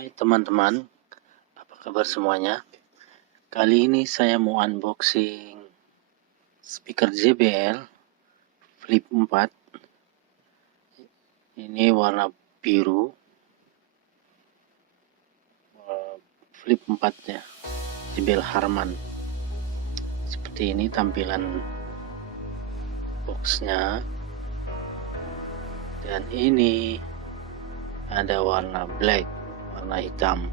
Hai teman-teman, apa kabar semuanya? Kali ini saya mau unboxing speaker JBL Flip 4. Ini warna biru, Flip 4 ya, JBL Harman. Seperti ini tampilan boxnya. Dan ini ada warna black, warna hitam.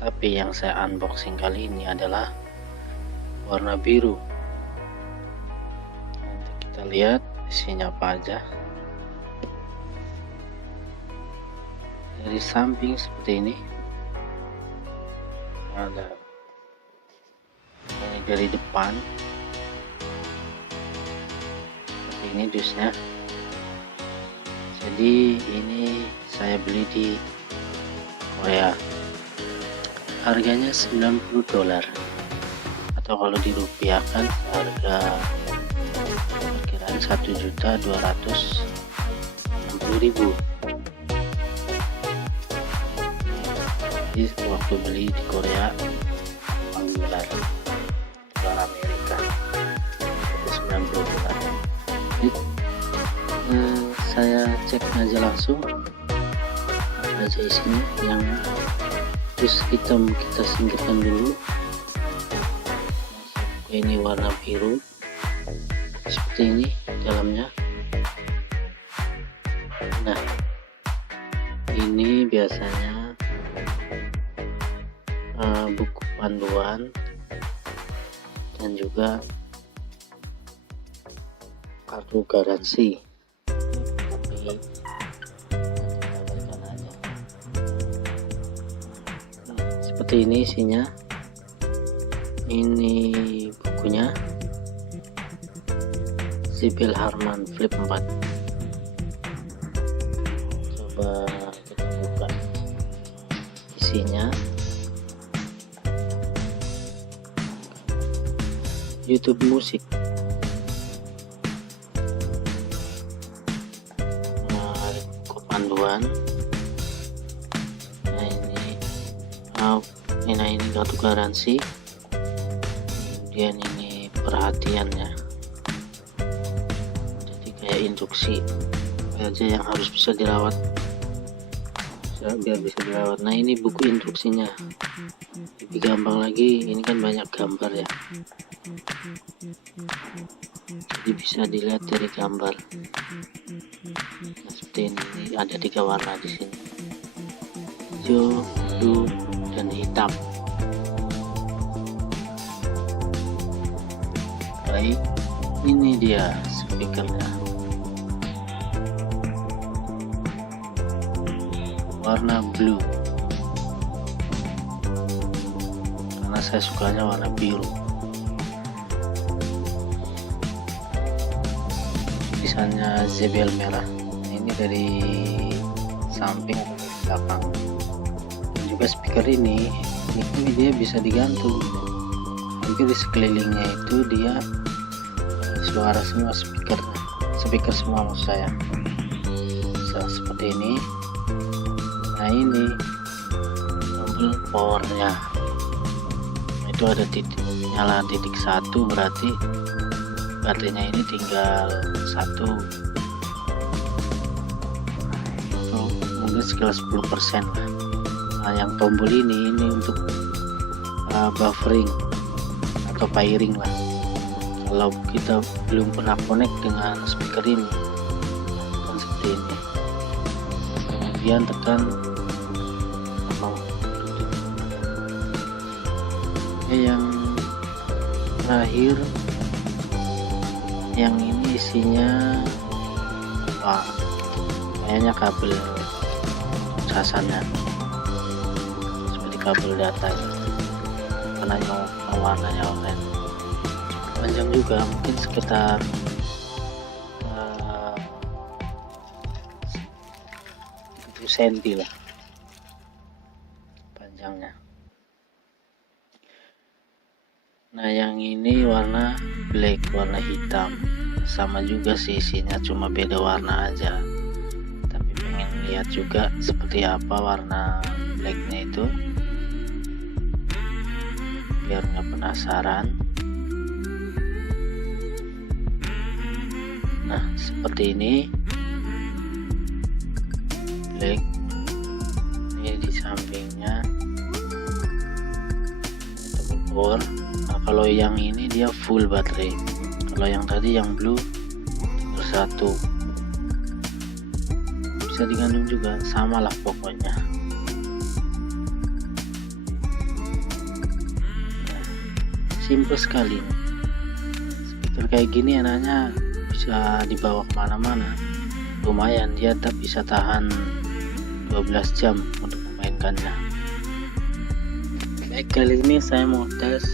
Tapi yang saya unboxing kali ini adalah warna biru. Nanti kita lihat isinya apa aja. Dari samping seperti ini ada, ini dari depan seperti ini dusnya. Jadi ini saya beli di Korea, harganya $90, atau kalau dirupiahkan harga perkiraan 1.260.000. Jadi waktu beli di Korea $dolar Amerika itu $90. Jadi, saya cek aja langsung apa aja isinya. Yang terus hitam kita singkirkan dulu. Ini warna biru seperti ini dalamnya. Nah, ini biasanya buku panduan dan juga kartu garansi. Seperti ini isinya. Ini bukunya JBL Harman Flip 4. Coba kita buka isinya. YouTube musik. Buku panduan. Nah ini kartu garansi. Kemudian ini perhatiannya. Jadi kayak instruksi apa aja yang harus bisa dirawat, biar bisa dirawat. Nah ini buku instruksinya. Lebih gampang lagi, ini kan banyak gambar ya. Jadi bisa dilihat dari gambar. Nah, seperti ini ada 3 warna di sini, hijau, biru, dan hitam. Baik, ini dia speakernya, warna blue, karena saya sukanya warna biru. Tulisannya JBL merah. Ini dari samping atau dari belakang. Dan juga speaker ini dia bisa digantung. Hampir di sekelilingnya itu dia suara semua, speaker semua maksud saya. Seperti ini. Nah ini tombol powernya, itu ada titik nyala titik 1, berarti baterainya ini tinggal 1, atau mungkin sekitar 10% lah. Nah yang tombol ini untuk buffering atau pairing lah, kalau kita belum pernah connect dengan speaker ini kan seperti ini. Kemudian tekan yang terakhir, yang ini isinya kayaknya kabel casannya, seperti kabel data warnanya oranye. Panjang juga, mungkin sekitar 7 cm lah panjangnya. Nah yang ini warna black, warna hitam, sama juga sih isinya, cuma beda warna aja. Tapi pengen lihat juga seperti apa warna blacknya itu, biar nggak penasaran. Nah seperti ini black, ini di sampingnya double power. Nah kalau yang ini dia full baterai, kalau yang tadi yang blue tinggal satu. Bisa digandung juga, sama lah pokoknya. Nah, simple sekali. Speaker kayak gini enaknya bisa dibawa kemana-mana, lumayan dia bisa tahan 12 jam untuk memainkannya. Baik, kali ini saya mau tes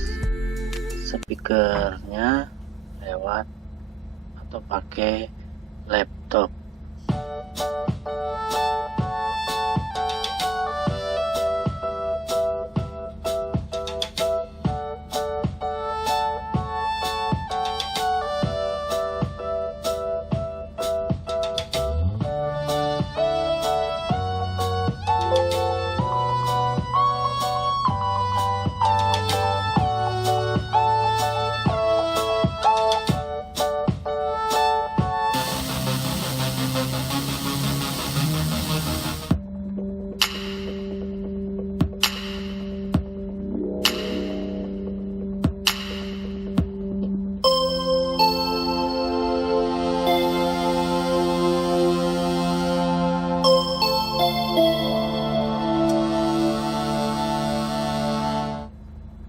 speakernya lewat atau pakai laptop.